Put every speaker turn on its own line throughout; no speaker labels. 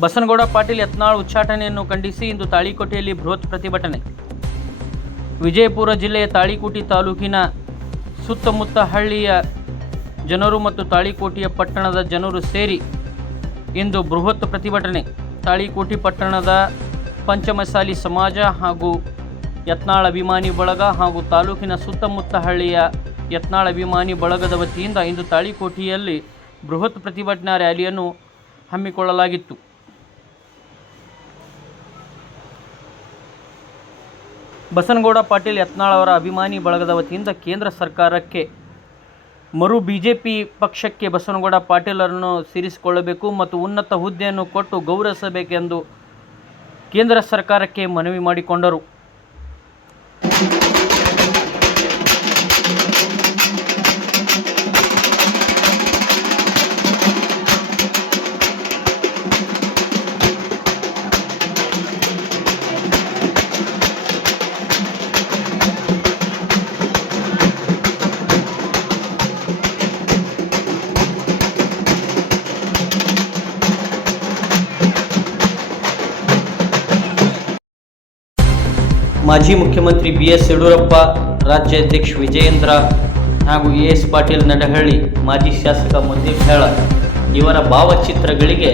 ಬಸನಗೌಡ ಪಾಟೀಲ್ ಯತ್ನಾಳ್ ಉಚ್ಚಾಟನೆಯನ್ನು ಖಂಡಿಸಿ ಇಂದು ತಾಳಿಕೋಟೆಯಲ್ಲಿ ಬೃಹತ್ ಪ್ರತಿಭಟನೆ. ವಿಜಯಪುರ ಜಿಲ್ಲೆಯ ತಾಳಿಕೋಟಿ ತಾಲೂಕಿನ ಸುತ್ತಮುತ್ತ ಹಳ್ಳಿಯ ಜನರು ಮತ್ತು ತಾಳಿಕೋಟೆಯ ಪಟ್ಟಣದ ಜನರು ಸೇರಿ ಇಂದು ಬೃಹತ್ ಪ್ರತಿಭಟನೆ. ತಾಳಿಕೋಟಿ ಪಟ್ಟಣದ ಪಂಚಮಸಾಲಿ ಸಮಾಜ ಹಾಗೂ ಯತ್ನಾಳ್ ಅಭಿಮಾನಿ ಬಳಗ ಹಾಗೂ ತಾಲೂಕಿನ ಸುತ್ತಮುತ್ತ ಹಳ್ಳಿಯ ಯತ್ನಾಳ್ ಅಭಿಮಾನಿ ಬಳಗದ ವತಿಯಿಂದ ಇಂದು ತಾಳಿಕೋಟೆಯಲ್ಲಿ ಬೃಹತ್ ಪ್ರತಿಭಟನಾ ರ್ಯಾಲಿಯನ್ನು ಹಮ್ಮಿಕೊಳ್ಳಲಾಗಿತ್ತು. ಬಸನಗೌಡ ಪಾಟೀಲ್ ಯತ್ನಾಳ್ ಅವರ ಅಭಿಮಾನಿ ಬಳಗದ ವತಿಯಿಂದ ಕೇಂದ್ರ ಸರ್ಕಾರಕ್ಕೆ ಮರು ಬಿಜೆಪಿ ಪಕ್ಷಕ್ಕೆ ಬಸನಗೌಡ ಪಾಟೀಲರನ್ನು ಸೇರಿಸಿಕೊಳ್ಳಬೇಕು ಮತ್ತು ಉನ್ನತ ಹುದ್ದೆಯನ್ನು ಕೊಟ್ಟು ಗೌರವಿಸಬೇಕೆಂದು ಕೇಂದ್ರ ಸರ್ಕಾರಕ್ಕೆ ಮನವಿ ಮಾಡಿಕೊಂಡರು. ಮಾಜಿ ಮುಖ್ಯಮಂತ್ರಿ ಬಿ ಎಸ್ ಯಡಿಯೂರಪ್ಪ ರಾಜ್ಯಾಧ್ಯಕ್ಷ ವಿಜಯೇಂದ್ರ ಹಾಗೂ ಎ ಎಸ್ ಪಾಟೀಲ್ ನಡಹಳ್ಳಿ, ಮಾಜಿ ಶಾಸಕ ಮುದ್ದೀಪ್ ಹೇಳ, ಇವರ ಭಾವಚಿತ್ರಗಳಿಗೆ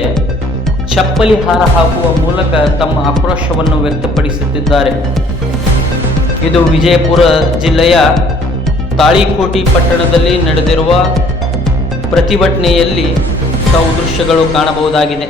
ಚಪ್ಪಲಿ ಹಾರ ಹಾಕುವ ಮೂಲಕ ತಮ್ಮ ಆಕ್ರೋಶವನ್ನು ವ್ಯಕ್ತಪಡಿಸುತ್ತಿದ್ದಾರೆ. ಇದು ವಿಜಯಪುರ ಜಿಲ್ಲೆಯ ತಾಳಿಕೋಟಿ ಪಟ್ಟಣದಲ್ಲಿ ನಡೆದಿರುವ ಪ್ರತಿಭಟನೆಯಲ್ಲಿ ತಾವು ದೃಶ್ಯಗಳು ಕಾಣಬಹುದಾಗಿದೆ.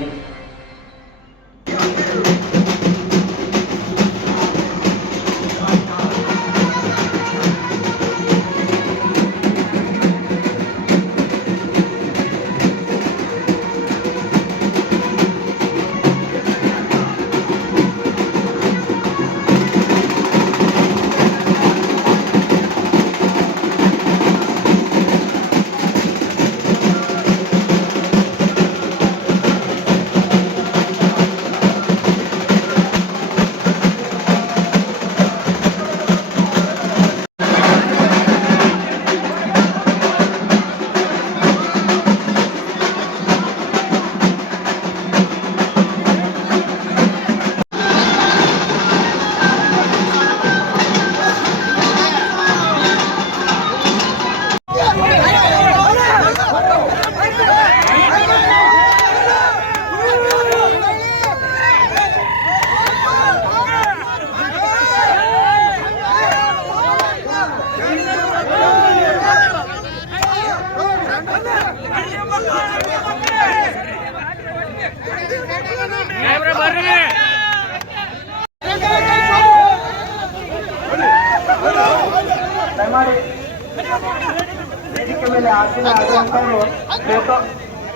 ವೇದಿಕೆ ಮೇಲೆ ಆಸೀನ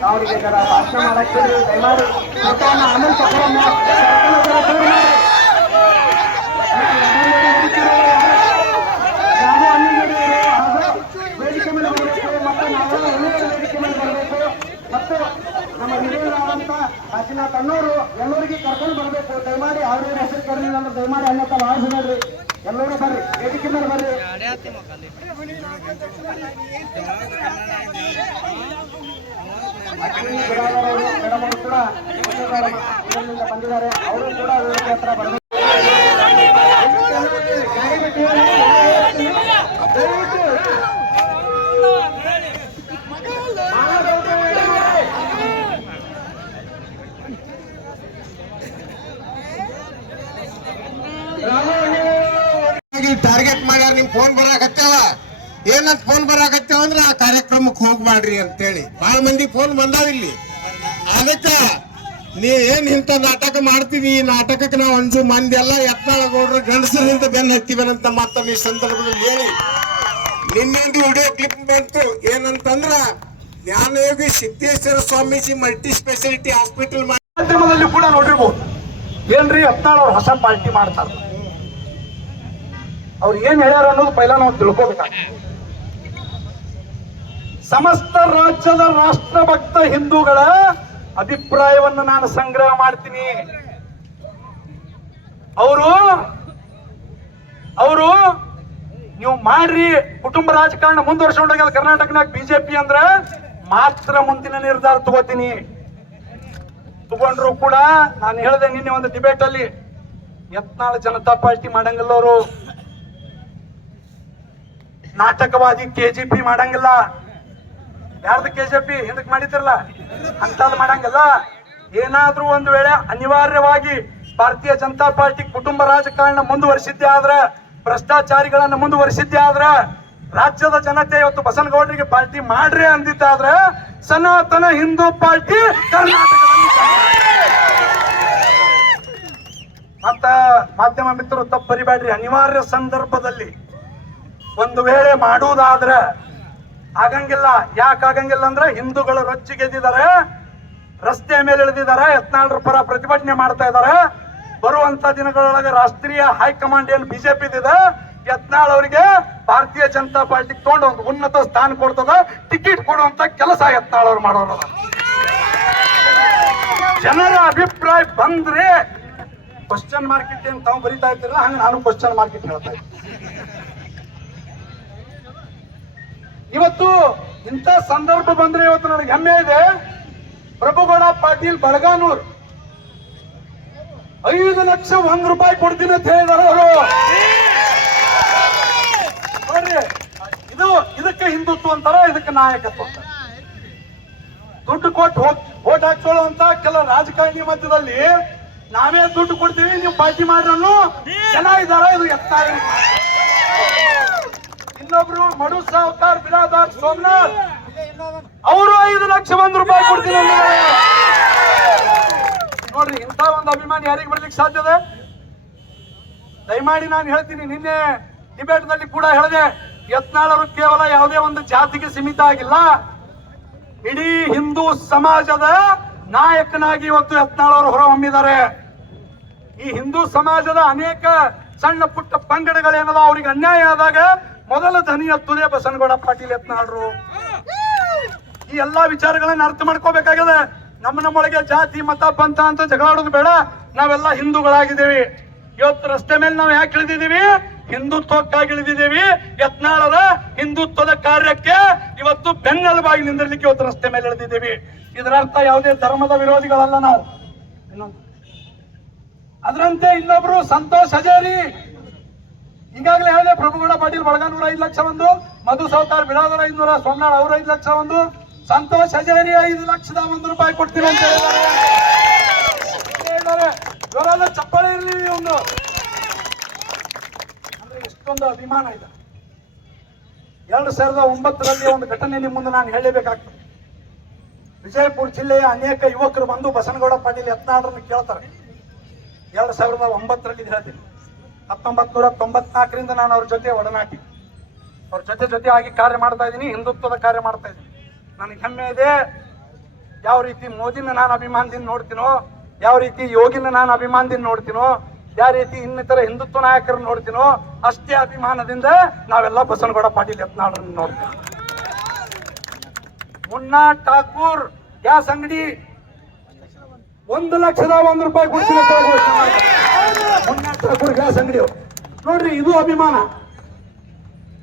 ಅವರಿಗೆ ಜರ ಭಾಷಣ ಮಾಡಕ್ಕೆ. ದಯಮಾಡಿ ಫೋಟೋನ ಆಮೇಲೆ ಕಾಶಿನಾಥ್ ಅಣ್ಣವರು ಎಲ್ಲರಿಗೆ ಕರ್ಕೊಂಡು ಬರಬೇಕು ದಯಮಾಡಿ ಅವ್ರ ಹೆಸರು ಕರೀಲಿಲ್ಲ ಅಂದ್ರೆ ದಯಮಾಡಿ ಅನ್ಯತ ಭಾವಿಸಬೇಡ್ರಿ ಎಲ್ಲರೂ ಬರ್ರಿ ವೇದಿಕೆ ಮೇಲೆ ಬರ್ರಿ. ಕೂಡ ಬಂದಿದ್ದಾರೆ ಅವರು ಕೂಡ ಹತ್ರ ಬರಬೇಕು
ಟಾರ್ಗೆಟ್ ಮಾಡ್ಯಾರ ನಿಮ್ ಫೋನ್ ಬರಾಕತ್ತಾವ ಏನಂತ ಫೋನ್ ಬರಾಕತ್ತೇವ ಅಂದ್ರ ಆ ಕಾರ್ಯಕ್ರಮಕ್ಕೆ ಹೋಗ್ಬಾಡ್ರಿ ಅಂತೇಳಿ. ಬಹಳ ಮಂದಿ ಫೋನ್ ಬಂದಾವ ಇಲ್ಲಿ. ಅದಕ್ಕೆ ಏನ್ ಇಂಥ ನಾಟಕ ಮಾಡ್ತೀವಿ? ಈ ನಾಟಕಕ್ಕೆ ನಾವು ಅಂಜು ಮಂದಿ ಎಲ್ಲ ಯತ್ನಾಳ ಗೌಡ್ರ ಗಂಡಸರಿಂದ ಬೆನ್ನ ಹತ್ತಿವನಂತ ಮತ್ತ ಈ ಸಂದರ್ಭದಲ್ಲಿ ಹೇಳಿ. ನಿನ್ನೆಂದು ವಿಡಿಯೋ ಕ್ಲಿಪ್ ಬಂತು. ಏನಂತಂದ್ರ Jnanayogi Siddeshwara Swamiji multi speciality hospital
ಮಾಧ್ಯಮದಲ್ಲಿ ಕೂಡ ನೋಡಿರ್ಬೋದು. ಏನ್ರಿ ಹತ್ತಾಳು ಅವ್ರು ಹೊಸ ಪಾರ್ಟಿ ಮಾಡ್ತಾರ? ಅವ್ರು ಏನ್ ಹೇಳ್ಯಾರ ಅನ್ನೋದು ಪೈಲ ನಾವು ತಿಳ್ಕೊಬೇಕಾಗ್ತದೆ. ಸಮಸ್ತ ರಾಜ್ಯದ ರಾಷ್ಟ್ರಭಕ್ತ ಹಿಂದೂಗಳ ಅಭಿಪ್ರಾಯವನ್ನು ನಾನು ಸಂಗ್ರಹ ಮಾಡ್ತೀನಿ. ಅವರು ಅವರು, ನೀವು ಮಾಡ್ರಿ. ಕುಟುಂಬ ರಾಜಕಾರಣ ಮುಂದುವರ್ಸ್ಕೊಂಡಾಗ ಕರ್ನಾಟಕನಾಗ ಬಿಜೆಪಿ ಅಂದ್ರ ಮಾತ್ರ ಮುಂದಿನ ನಿರ್ಧಾರ ತಗೋತೀನಿ.
ತಗೊಂಡ್ರು ಕೂಡ ನಾನು ಹೇಳಿದೆ ನಿನ್ನೆ ಒಂದು ಡಿಬೇಟ್ ಅಲ್ಲಿ ಯತ್ನಾಳ ಜನತಾ ಪಾರ್ಟಿ ಮಾಡಂಗಿಲ್ಲ ಅವರು. ನಾಟಕವಾದಿ ಕೆಜಿಪಿ ಮಾಡಂಗಿಲ್ಲ. ಯಾರ್ದು ಪಿ ಹಿಂದಕ್ಕೆ ಮಾಡಿದ್ರಲ್ಲ? ಅಂತದ್ ಮಾಡಂಗಲ್ಲ. ಏನಾದ್ರೂ ಒಂದು ವೇಳೆ ಅನಿವಾರ್ಯವಾಗಿ ಭಾರತೀಯ ಜನತಾ ಪಾರ್ಟಿ ಕುಟುಂಬ ರಾಜಕಾರಣ ಮುಂದುವರಿಸಿದ್ದೆ ಆದ್ರೆ, ಭ್ರಷ್ಟಾಚಾರಿಗಳನ್ನ ಮುಂದುವರಿಸಿದ್ದೆ ಆದ್ರೆ, ರಾಜ್ಯದ ಜನತೆ ಇವತ್ತು ಬಸನಗೌಡರಿಗೆ ಪಾರ್ಟಿ ಮಾಡ್ರಿ ಅಂದಿದ್ದಾದ್ರೆ ಸನಾತನ ಹಿಂದೂ ಪಾರ್ಟಿ ಕರ್ನಾಟಕದಲ್ಲಿ ಮತ್ತ ಮಾಧ್ಯಮ ಮಿತ್ರರು ತಪ್ಪು ಬರಿಬೇಡ್ರಿ. ಅನಿವಾರ್ಯ ಸಂದರ್ಭದಲ್ಲಿ ಒಂದು ವೇಳೆ ಮಾಡುವುದಾದ್ರ ಆಗಂಗಿಲ್ಲ. ಯಾಕೆ ಆಗಂಗಿಲ್ಲ ಅಂದ್ರೆ ಹಿಂದೂಗಳು ರೊಚ್ಚಿಗೆದ್ದಿದ್ದಾರೆ ರಸ್ತೆ ಮೇಲೆ ಇಳಿದಿದ್ದಾರೆ, ಯತ್ನಾಳರ ಪರ ಪ್ರತಿಭಟನೆ ಮಾಡ್ತಾ ಇದ್ದಾರೆ. ಬರುವಂತ ದಿನಗಳೊಳಗೆ ರಾಷ್ಟ್ರೀಯ ಹೈಕಮಾಂಡ್ ಏನು ಬಿಜೆಪಿ ಇದೆ ಯತ್ನಾಳ್ ಅವರಿಗೆ ಭಾರತೀಯ ಜನತಾ ಪಾರ್ಟಿ ತಗೊಂಡು ಒಂದು ಉನ್ನತ ಸ್ಥಾನ ಕೊಡ್ತದ, ಟಿಕೆಟ್ ಕೊಡುವಂತ ಕೆಲಸ ಯತ್ನಾಳ್ ಅವ್ರು ಮಾಡೋರು ಜನರ ಅಭಿಪ್ರಾಯ ಬಂದ್ರೆ ಕ್ವಶನ್ ಮಾರ್ಕೆಟ್ ಏನ್ ತಾವು ಬರಿತಾ ಇರ್ತೀರಲ್ಲ ಹಂಗ ನಾನು ಕ್ವಶನ್ ಮಾರ್ಕೆಟ್ ಹೇಳ್ತಾ ಇದ್ದೀನಿ. ಇವತ್ತು ಇಂಥ ಸಂದರ್ಭ ಬಂದ್ರೆ ಇವತ್ತು ನನಗೆ ಹೆಮ್ಮೆ ಇದೆ. ಪ್ರಭುಗೌಡ ಪಾಟೀಲ್ ಬಳಗಾನೂರ್ ಐದು ಲಕ್ಷ ಒಂದ್ ರೂಪಾಯಿ ಕೊಡ್ತೀನಿ ಅಂತ ಹೇಳಿದಾರೆ ಅವರು. ನೋಡ್ರಿ ಇದು ಇದಕ್ಕೆ ಹಿಂದುತ್ವ ಅಂತಾರ ಇದಕ್ಕೆ ನಾಯಕತ್ವ ಅಂತಾರ. ದುಡ್ಡು ಕೊಟ್ಟು ಓಟ್ ಓಟ್ ಹಾಕ್ಸೋಳುವಂತ ಕೆಲ ರಾಜಕಾರಣಿ ಮಧ್ಯದಲ್ಲಿ ನಾವೇ ದುಡ್ಡು ಕೊಡ್ತೀವಿ ನೀವು ಪಾರ್ಟಿ ಮಾಡ್ರನ್ನು ಜನ ಇದಾರ ಇದು ಎತ್ತ ಇನ್ನೊಬ್ರು ಮನು ಸಾವುಕಾರ್ ಬಿರಾದಾರ್ ಸೋಮನಾಥ್. ಅವರು ಐದು ಲಕ್ಷ ಒಂದ್ ರೂಪಾಯಿ ಕೊಡ್ತೀನಿ. ನೋಡ್ರಿ, ಇಂಥ ಒಂದು ಅಭಿಮಾನಿ ಯಾರಿಗೆ ಬರ್ಲಿಕ್ಕೆ ಸಾಧ್ಯ ಇದೆ? ದಯಮಾಡಿ ನಾನು ಹೇಳ್ತೀನಿ, ನಿನ್ನೆ ಡಿಬೇಟ್ನಲ್ಲಿ ಕೂಡ ಹೇಳಿದೆ ಯತ್ನಾಳರು ಕೇವಲ ಯಾವುದೇ ಒಂದು ಜಾತಿಗೆ ಸೀಮಿತ ಆಗಿಲ್ಲ. ಇಡೀ ಹಿಂದೂ ಸಮಾಜದ ನಾಯಕನಾಗಿ ಇವತ್ತು ಯತ್ನಾಳ್ ಅವರು ಹೊರಹೊಮ್ಮಿದ್ದಾರೆ ಈ ಹಿಂದೂ ಸಮಾಜದ ಅನೇಕ ಸಣ್ಣ ಪುಟ್ಟ ಪಂಗಡಗಳೇನದ ಅವರಿಗೆ ಅನ್ಯಾಯ ಆದಾಗ ಮೊದಲ ಧ್ವನಿ ಎತ್ತುದೇ ಬಸನಗೌಡ ಪಾಟೀಲ್ ಯತ್ನಾಳ್ರು. ಈ ಎಲ್ಲಾ ವಿಚಾರಗಳನ್ನ ಅರ್ಥ ಮಾಡ್ಕೋಬೇಕಾಗಿದೆ. ನಮ್ಮ ನಮ್ಮೊಳಗೆ ಜಾತಿ, ಮತ, ಪಂಥ ಅಂತ ಜಗಳಾಡೋದು ಬೇಡ. ನಾವೆಲ್ಲ ಹಿಂದೂಗಳಾಗಿದ್ದೀವಿ. ಇವತ್ತು ರಸ್ತೆ ಮೇಲೆ ನಾವು ಯಾಕೆ ಇಳಿದಿದ್ದೀವಿ? ಹಿಂದುತ್ವಕ್ಕಾಗಿ ಇಳಿದಿದ್ದೀವಿ. ಯತ್ನಾಳರ ಹಿಂದುತ್ವದ ಕಾರ್ಯಕ್ಕೆ ಇವತ್ತು ಬೆನ್ನೆಲುಬಾಗಿ ನಿಂದಿರ್ಲಿಕ್ಕೆ ಇವತ್ತು ರಸ್ತೆ ಮೇಲೆ ಇಳಿದಿದ್ದೀವಿ. ಇದರ ಅರ್ಥ ಯಾವುದೇ ಧರ್ಮದ ವಿರೋಧಿಗಳಲ್ಲ ನಾವು. ಅದರಂತೆ ಇನ್ನೊಬ್ರು ಸಂತೋಷ್ ಹಜಾರಿ ಈಗಾಗಲೇ ಹೇಳಿದೆ ಪ್ರಭುಗೌಡ ಪಾಟೀಲ್ ಬಳಗಾನೂರ ಐದು ಲಕ್ಷ ಒಂದು, ಮಧು ಸೌತಾರ್ ಬಿರಾದರ ಐನೂರ ಸೋಮನಾಳ್ ಅವ್ರ ಐದು ಲಕ್ಷ ಒಂದು, ಸಂತೋಷ್ ಹಜೇರಿ ಐದು ಲಕ್ಷದ ಒಂದು ರೂಪಾಯಿ ಕೊಡ್ತೀನಿ ಅಂತ ಹೇಳಿದ್ದಾರೆ. ಇವರೆಲ್ಲ ಚಪ್ಪಾಳೆ ಇರಲಿ ಒಂದು. ಅಂದ್ರೆ ಎಷ್ಟೊಂದು ಅಭಿಮಾನ ಇದೆ. ಎರಡು ಸಾವಿರದ ಒಂಬತ್ತರಲ್ಲಿ ಒಂದು ಘಟನೆ ನಿಮ್ಮ ಮುಂದೆ ನಾನು ಹೇಳಲೇಬೇಕಾಗ್ತದೆ. ವಿಜಯಪುರ ಜಿಲ್ಲೆಯ ಅನೇಕ ಯುವಕರು ಬಂದು ಬಸನಗೌಡ ಪಾಟೀಲ್ ಯತ್ನಾಳರನ್ನು ಕೇಳ್ತಾರೆ. ಎರಡು ಸಾವಿರದ ಒಂಬತ್ತರಲ್ಲಿ ಹೇಳ್ತೀನಿ. ಹತ್ತೊಂಬತ್ತು ನೂರ ತೊಂಬತ್ನಾಲ್ಕರಿಂದ ನಾನು ಅವ್ರ ಜೊತೆ ಒಡನಾಟಿ. ಅವ್ರ ಜೊತೆ ಜೊತೆ ಆಗಿ ಕಾರ್ಯ ಮಾಡ್ತಾ ಇದ್ದೀನಿ, ಹಿಂದುತ್ವದ ಕಾರ್ಯ ಮಾಡ್ತಾ ಇದ್ದೀನಿ. ನನಗೆ ಹೆಮ್ಮೆ ಇದೆ, ಯಾವ ರೀತಿ ಮೋದಿನ ನಾನು ಅಭಿಮಾನದಿಂದ ನೋಡ್ತೀನೋ, ಯಾವ ರೀತಿ ಯೋಗಿನ ನಾನು ಅಭಿಮಾನದಿಂದ ನೋಡ್ತೀನೋ, ಯಾವ ರೀತಿ ಇನ್ನಿತರ ಹಿಂದುತ್ವ ನಾಯಕರನ್ನು ನೋಡ್ತೀನೋ, ಅಷ್ಟೇ ಅಭಿಮಾನದಿಂದ ನಾವೆಲ್ಲ ಬಸನಗೌಡ ಪಾಟೀಲ್ ಯತ್ನಾಳರನ್ನು ನೋಡ್ತೀವಿ. ಮುನ್ನಾ ಠಾಕೂರ್ ಗ್ಯಾಸ್ ಅಂಗಡಿ ಒಂದು ಲಕ್ಷದ ಒಂದು ರೂಪಾಯಿ ಕೊಡ್ತೀನಿ ಅಂಗಡಿ ನೋಡ್ರಿ, ಇದು ಅಭಿಮಾನ.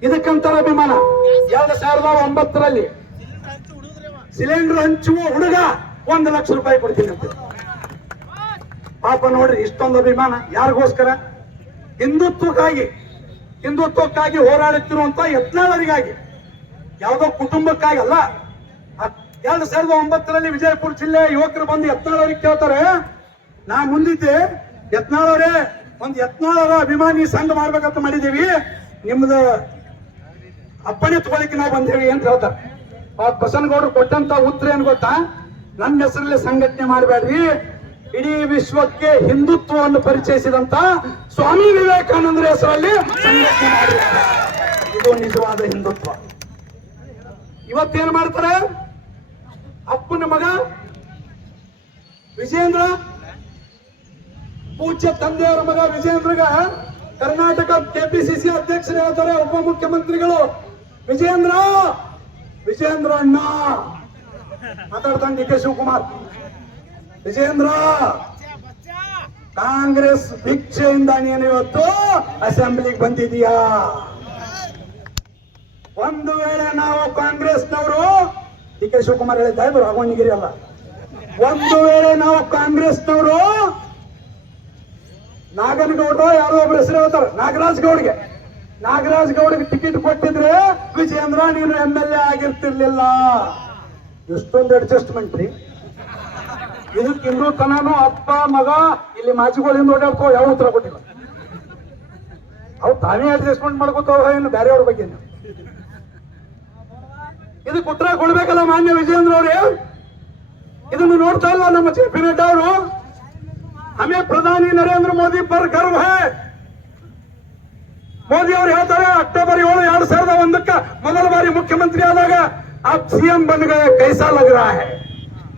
ಇದಕ್ಕಂತಾರ ಅಭಿಮಾನ. ಎರಡ್ ಸಾವಿರದ ಒಂಬತ್ತರಲ್ಲಿ ಸಿಲಿಂಡರ್ ಹಂಚುವ ಹುಡುಗ ಒಂದು ಲಕ್ಷ ರೂಪಾಯಿ ಕೊಡ್ತೀನಿ ಅಂತ. ಪಾಪ ನೋಡ್ರಿ, ಇಷ್ಟೊಂದು ಅಭಿಮಾನ. ಯಾರಿಗೋಸ್ಕರ? ಹಿಂದುತ್ವಕ್ಕಾಗಿ ಹಿಂದುತ್ವಕ್ಕಾಗಿ ಹೋರಾಡುತ್ತಿರುವಂತ ಯತ್ನಾಳರಿಗಾಗಿ. ಯಾವುದೋ ಕುಟುಂಬಕ್ಕಾಗಿ ಅಲ್ಲ. ಎರಡ್ ಎರಡು ಸಾವಿರದ ಒಂಬತ್ತರಲ್ಲಿ ವಿಜಯಪುರ ಜಿಲ್ಲೆ ಯುವಕರು ಬಂದು ಯತ್ನಾಳರಿಗೆ ಕೇಳ್ತಾರೆ, ನಾ ಮುಂದಿದ್ದೆ ಯತ್ನಾಳವರೇ ಒಂದು ಯತ್ನಾಳವರ ಅಭಿಮಾನಿ ಸಂಘ ಮಾಡ್ಬೇಕಂತ ಮಾಡಿದೀವಿ ನಿಮ್ದು ಅಪ್ಪಣೆ ತಗೊಳಿಕ್ಕೆ ನಾವು ಬಂದೇವಿ ಅಂತ ಹೇಳ್ತಾರೆ. ಆ ಬಸನಗೌಡರು ಕೊಟ್ಟಂತ ಉತ್ತರ ಏನ್ ಗೊತ್ತಾ? ನನ್ನ ಹೆಸರಲ್ಲಿ ಸಂಘಟನೆ ಮಾಡಬೇಡ್ರಿ. ಇಡೀ ವಿಶ್ವಕ್ಕೆ ಹಿಂದುತ್ವವನ್ನು ಪರಿಚಯಿಸಿದಂತ ಸ್ವಾಮಿ ವಿವೇಕಾನಂದರ ಹೆಸರಲ್ಲಿ ಸಂಘಟನೆ ಮಾಡಿ ಇದು ನಿಜವಾದ ಹಿಂದುತ್ವ. ಇವತ್ತೇನ್ ಮಾಡ್ತಾರೆ? ಅಪ್ಪನ ಮಗ ವಿಜೇಂದ್ರ ಪೂಜ್ಯ ತಂದೆಯವರ ಮಗ ವಿಜೇಂದ್ರಗ ಕರ್ನಾಟಕ ಕೆಪಿಸಿಸಿ ಅಧ್ಯಕ್ಷರು ಹೇಳ್ತಾರೆ ಉಪಮುಖ್ಯಮಂತ್ರಿಗಳು. ವಿಜೇಂದ್ರ ವಿಜೇಂದ್ರ ಅಣ್ಣ. ಮಾತಾಡ್ತಾನೆ ಡಿ ಕೆ ಶಿವಕುಮಾರ್. ವಿಜೇಂದ್ರ ಕಾಂಗ್ರೆಸ್ ಭಿಕ್ಷೆಯಿಂದ ನೀನು ಇವತ್ತು ಅಸೆಂಬ್ಲಿಗೆ ಬಂದಿದೀಯಾ ಒಂದು ವೇಳೆ ನಾವು ಕಾಂಗ್ರೆಸ್ನವರು, ಡಿ ಕೆ ಶಿವಕುಮಾರ್ ಹೇಳಿದ್ದ ಇದು ಅಲ್ಲ. ಒಂದು ವೇಳೆ ನಾವು ಕಾಂಗ್ರೆಸ್ನವರು ನಾಗನಗೌಡರು ಯಾರೋ ಒಬ್ರು ಹೆಸರು ಹೇಳ್ತಾರ. ನಾಗರಾಜ್ ಗೌಡ್ಗೆ. ನಾಗರಾಜ್ ಗೌಡ್ಗೆ ಟಿಕೆಟ್ ಕೊಟ್ಟಿದ್ರೆ ವಿಜೇಂದ್ರ ನೀನು ಎಂ ಎಲ್ ಎ ಆಗಿರ್ತಿರ್ಲಿಲ್ಲ. ಎಷ್ಟೊಂದು ಅಡ್ಜಸ್ಟ್ಮೆಂಟ್ ರೀ. ಇದಕ್ಕೆ ಇನ್ನೂ ತನಾನು ಅಪ್ಪ, ಮಗ, ಇಲ್ಲಿ ಮಾಚಿಗಳಿಂದ ಓಡಾಡ್ಕೋ, ಯಾವ ಉತ್ತರ ಕೊಟ್ಟಿಲ್ಲ. ಅವ್ರು ತಾನೇ ಅಡ್ಜಸ್ಟ್ಮೆಂಟ್ ಮಾಡ್ಕೋತಾವ ಏನು, ಬೇರೆಯವ್ರ ಬಗ್ಗೆ ಇದಕ್ಕೆ ಉತ್ತರ ಕೊಡ್ಬೇಕಲ್ಲ ಮಾನ್ಯ ವಿಜೇಂದ್ರ ಅವರೇ. ಇದನ್ನು ನೋಡ್ತಾ ಇಲ್ಲ ನಮ್ಮ ಜೆ ಪಿ ನಡ್ಡಾ ಅವರು? हमें प्रधानी नरेंद्र मोदी पर गर्व है। मोदी और हेतर अक्टोबर ओल एर सविद मोदल बारी मुख्यमंत्री आदा अब सीएम बन गए, कैसा लग रहा है?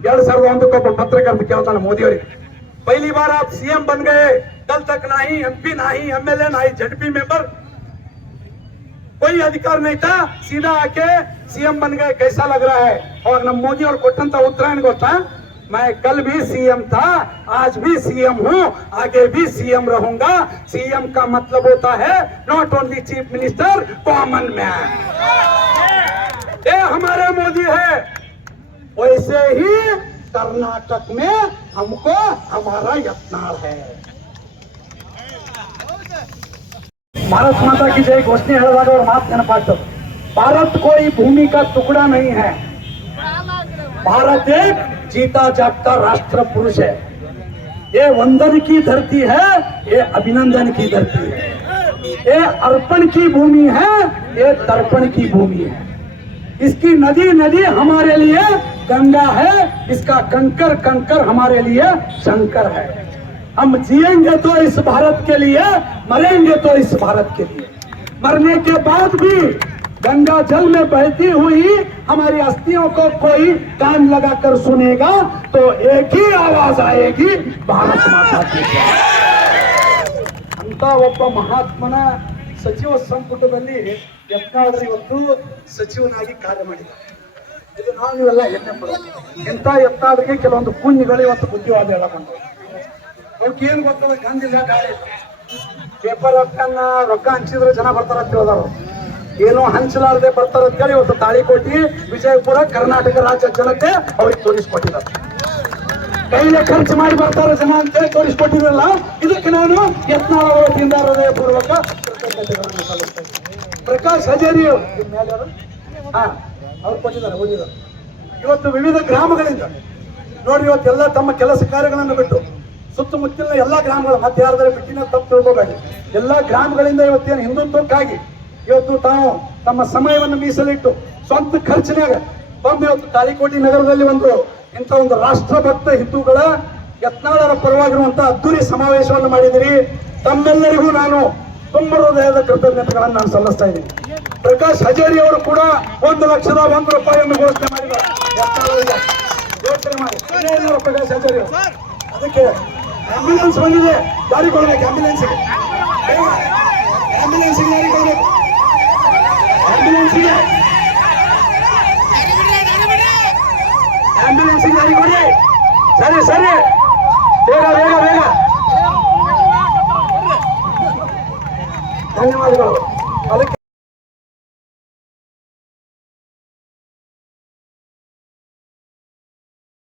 एर सविद पत्रकार मोदी और पहली बार आप सीएम बन गए, कल तक नहीं एमपी नहीं, एमएलए नहीं, जेडपी मेंबर। कोई अधिकार नहीं था, सीधा आके सीएम बन गए, कैसा लग रहा है? और नम मोदी और कोटन था, उत्तरायण को था। मैं कल भी सीएम था, आज भी सीएम हूँ, आगे भी सीएम रहूँगा। सीएम का मतलब होता है not only chief minister common man ये हमारे मोदी है, वैसे ही कर्नाटक में हमको हमारा यत्नार है। भारत माता की जय, घोषणी हरवाद और मात जनपाठ भारत कोई भूमि का टुकड़ा नहीं है। भारत एक जीता जागता राष्ट्र पुरुष है। ये वंदन की धरती है, ये अभिनंदन की धरती है। ये अर्पण की भूमि है, ये तर्पण की भूमि है। इसकी नदी नदी हमारे लिए गंगा है, इसका कंकर कंकर हमारे लिए शंकर है। हम जिएँगे तो इस भारत के लिए, मरेंगे तो इस भारत के लिए। मरने के बाद भी गंगा जल में बहती हुई हमारी अस्थियों को कोई कान लगाकर सुनेगा तो एक ही आवाज आएगी भारत माता की जय। ಅಂತ ಒಬ್ಬ ಮಹಾತ್ಮನ ಸಚಿವ ಸಂಪುಟದಲ್ಲಿ ಯತ್ನಾಳರು ಇವತ್ತು ಸಚಿವನಾಗಿ ಕಾರ್ಯ ಮಾಡಿದ್ದಾರೆ ಇದು ನಾವು ಇವೆಲ್ಲ ಹೆಮ್ಮೆ ಪಡೋದು ಇಂಥ ಯತ್ನಾಳರಿಗೆ ಕೆಲವೊಂದು ಪುಣ್ಯಗಳು ಇವತ್ತು ಬುದ್ಧಿವಾದ ಹೇಳಕೊಂಡು ಅವ್ರಿಗೆ ಏನ್ ಗೊತ್ತದ ಗಂಧಿಲ್ಲ ಗಾಳಿ ಪೇಪರ್ ರೊಕ್ಕನ್ನ ರೊಕ್ಕ ಹಂಚಿದ್ರೆ ಜನ ಬರ್ತಾರ ಅಂತ ಹೇಳಿದಾರು ಏನೋ ಹಂಚಲಾರದೆ ಬರ್ತಾರ ಅಂತ ಹೇಳಿ ಇವತ್ತು ತಾಳಿಕೋಟಿ ವಿಜಯಪುರ ಕರ್ನಾಟಕ ರಾಜ್ಯ ಜನತೆ ಅವ್ರಿಗೆ ತೋರಿಸ್ಕೊಟ್ಟಿದ್ದಾರೆ. ಕೈಲೇ ಖರ್ಚು ಮಾಡಿ ಬರ್ತಾರೆ ಜನ ಅಂತೇಳಿ ತೋರಿಸ್ಕೊಟ್ಟಿದ್ರಲ್ಲ, ಇದಕ್ಕೆ ನಾನು ಯತ್ನಾಳ ವತಿಯಿಂದ ಸಲ್ಲಿಸ್ತಾ ಇದ್ದೀನಿ. ಪ್ರಕಾಶ್ ಹಜೇರಿ ಅವರು ಅವ್ರು ಕೊಟ್ಟಿದ್ದಾರೆ ಓದಿದ್ದಾರೆ ಇವತ್ತು ವಿವಿಧ ಗ್ರಾಮಗಳಿಂದ, ನೋಡಿ ಇವತ್ತೆಲ್ಲ ತಮ್ಮ ಕೆಲಸ ಕಾರ್ಯಗಳನ್ನು ಬಿಟ್ಟು ಸುತ್ತಮುತ್ತಲಿನ ಎಲ್ಲಾ ಗ್ರಾಮಗಳು ಮತ್ತೆ ಬಿಟ್ಟಿನ ತಪ್ಪು ತಿಳ್ಕೋಬೇಡಿ. ಎಲ್ಲಾ ಗ್ರಾಮಗಳಿಂದ ಇವತ್ತೇನು ಹಿಂದುತ್ವಕ್ಕಾಗಿ ಇವತ್ತು ತಾವು ತಮ್ಮ ಸಮಯವನ್ನು ಮೀಸಲಿಟ್ಟು ಸ್ವಂತ ಖರ್ಚಿನಾಗ ಬಂದು ಇವತ್ತು ತಾಲಿಕೋಟಿ ನಗರದಲ್ಲಿ ಒಂದು ಇಂಥ ಒಂದು ರಾಷ್ಟ್ರಭಕ್ತ ಹಿಂದೂಗಳ ಯತ್ನಾಳರ ಪರವಾಗಿರುವಂತ ಅದ್ದೂರಿ ಸಮಾವೇಶವನ್ನು ಮಾಡಿದಿರಿ ತಮ್ಮೆಲ್ಲರಿಗೂ ನಾನು ತುಂಬ ಹೃದಯದ ಕೃತಜ್ಞತೆಗಳನ್ನು ನಾನು ಸಲ್ಲಿಸ್ತಾ ಇದ್ದೀನಿ. ಪ್ರಕಾಶ್ ಹಜೇರಿ ಅವರು ಕೂಡ ಒಂದು ಲಕ್ಷದ ಒಂದು ರೂಪಾಯಿಯನ್ನು ಘೋಷಣೆ ಮಾಡಿದ್ದಾರೆ. ಯೋಚನೆ ಮಾಡಿ. ಪ್ರಕಾಶ್. ಅದಕ್ಕೆ ಆಂಬ್ಯುಲೆನ್ಸ್ ಬಂದಿದೆ. ದಾರಿ ಕೊಡ್ಬೇಕು ಆಂಬ್ಯುಲೆನ್ಸ್ಗೆ ಆಂಬ್ಯುಲೆನ್ಸ್ಗೆ ದಾರಿ ಕೊಡ್ಬೇಕು. ಆಂಬ್ಯುಲೆನ್ಸ್ಗೆ ಆಂಬ್ಯುಲೆನ್ಸ್ ಗಾಡಿ ಕೊಡಿ ಸರಿ ಸರಿ ಬೇಗ ಬೇಗ ಬೇಗ ಧನ್ಯವಾದಗಳು